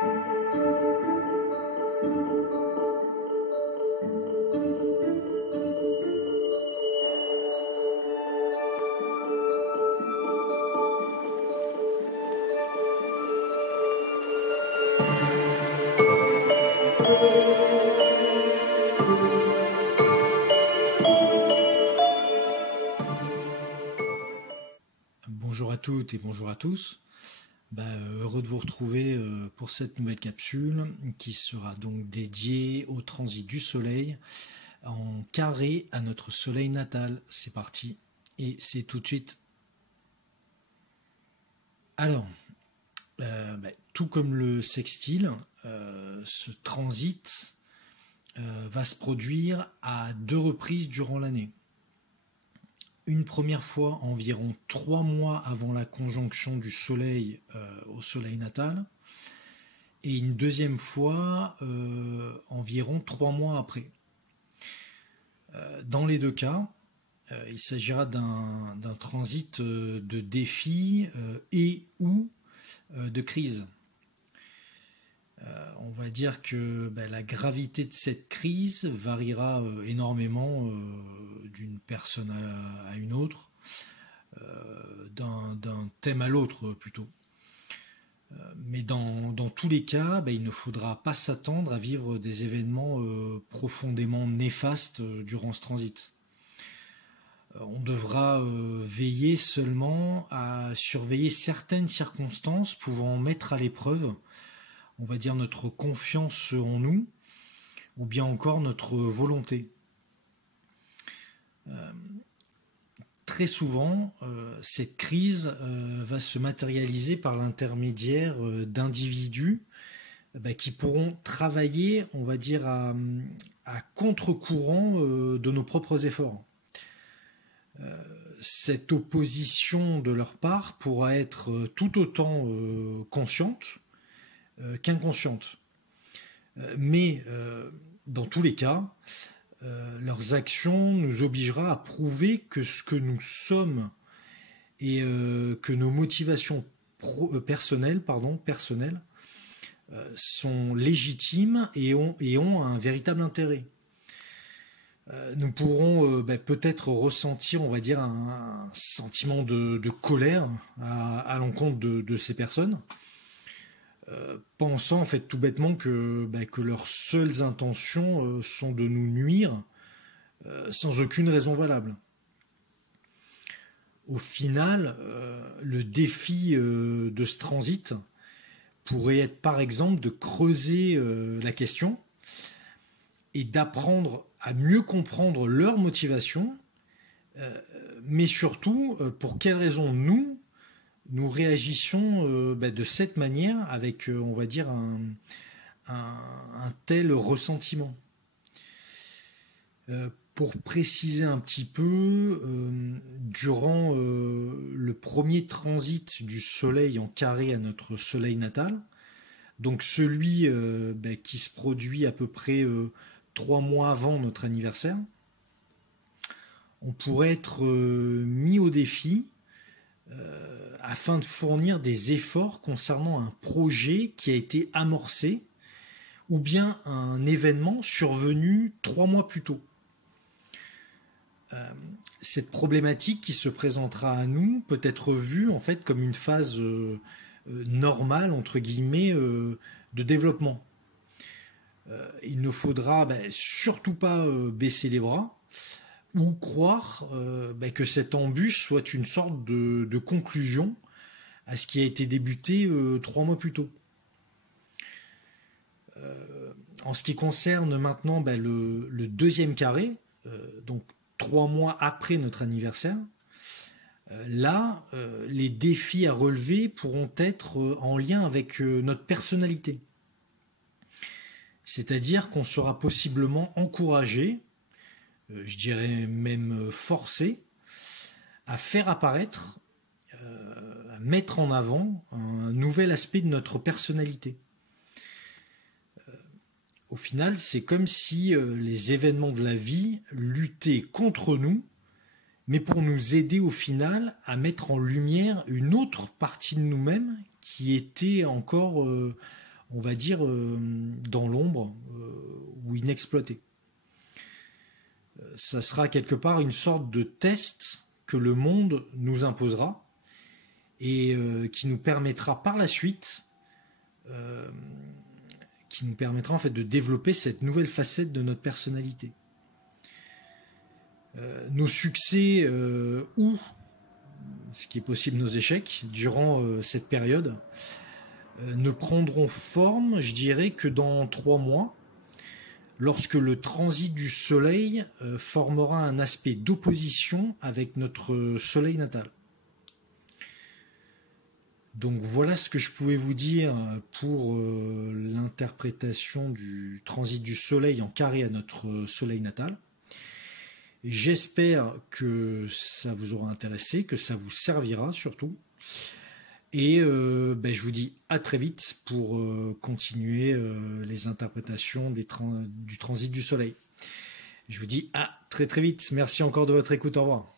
Bonjour à toutes et bonjour à tous. Heureux de vous retrouver pour cette nouvelle capsule qui sera donc dédiée au transit du Soleil en carré à notre Soleil natal. C'est parti et c'est tout de suite. Alors, tout comme le sextile, ce transit va se produire à 2 reprises durant l'année. Une première fois environ 3 mois avant la conjonction du Soleil au Soleil natal, et une deuxième fois environ 3 mois après. Dans les deux cas, il s'agira d'un transit de défi et ou de crise. On va dire que la gravité de cette crise variera énormément d'une personne à une autre, d'un thème à l'autre plutôt. Mais dans tous les cas, il ne faudra pas s'attendre à vivre des événements profondément néfastes durant ce transit. On devra veiller seulement à surveiller certaines circonstances pouvant mettre à l'épreuve, on va dire, notre confiance en nous, ou bien encore notre volonté. Très souvent, cette crise va se matérialiser par l'intermédiaire d'individus qui pourront travailler, on va dire, à contre-courant de nos propres efforts. Cette opposition de leur part pourra être tout autant consciente qu'inconsciente. Mais dans tous les cas, leurs actions nous obligera à prouver que ce que nous sommes et que nos motivations personnelles sont légitimes et ont un véritable intérêt. Nous pourrons peut-être ressentir, on va dire, un sentiment de colère à l'encontre de ces personnes, pensant en fait tout bêtement que leurs seules intentions sont de nous nuire sans aucune raison valable. Au final, le défi de ce transit pourrait être par exemple de creuser la question et d'apprendre à mieux comprendre leurs motivations, mais surtout pour quelles raisons nous réagissons de cette manière avec, on va dire, un tel ressentiment. Pour préciser un petit peu, durant le premier transit du Soleil en carré à notre Soleil natal, donc celui qui se produit à peu près 3 mois avant notre anniversaire, on pourrait être mis au défi afin de fournir des efforts concernant un projet qui a été amorcé ou bien un événement survenu 3 mois plus tôt. Cette problématique qui se présentera à nous peut être vue en fait comme une phase normale entre guillemets de développement. Il ne faudra surtout pas baisser les bras ou croire que cette embûche soit une sorte de conclusion à ce qui a été débuté 3 mois plus tôt. En ce qui concerne maintenant le deuxième carré, donc 3 mois après notre anniversaire, là, les défis à relever pourront être en lien avec notre personnalité. C'est-à-dire qu'on sera possiblement encouragé, je dirais même forcé, à faire apparaître, à mettre en avant un nouvel aspect de notre personnalité. Au final, c'est comme si les événements de la vie luttaient contre nous, mais pour nous aider au final à mettre en lumière une autre partie de nous-mêmes qui était encore, on va dire, dans l'ombre ou inexploité. Ça sera quelque part une sorte de test que le monde nous imposera et qui nous permettra par la suite, qui nous permettra en fait de développer cette nouvelle facette de notre personnalité. Nos succès ou, ce qui est possible, nos échecs durant cette période ne prendront forme, je dirais, que dans 3 mois, lorsque le transit du Soleil formera un aspect d'opposition avec notre Soleil natal. Donc voilà ce que je pouvais vous dire pour l'interprétation du transit du Soleil en carré à notre Soleil natal. J'espère que ça vous aura intéressé, que ça vous servira surtout. Et je vous dis à très vite pour continuer les interprétations du transit du Soleil. Je vous dis à très très vite. Merci encore de votre écoute. Au revoir.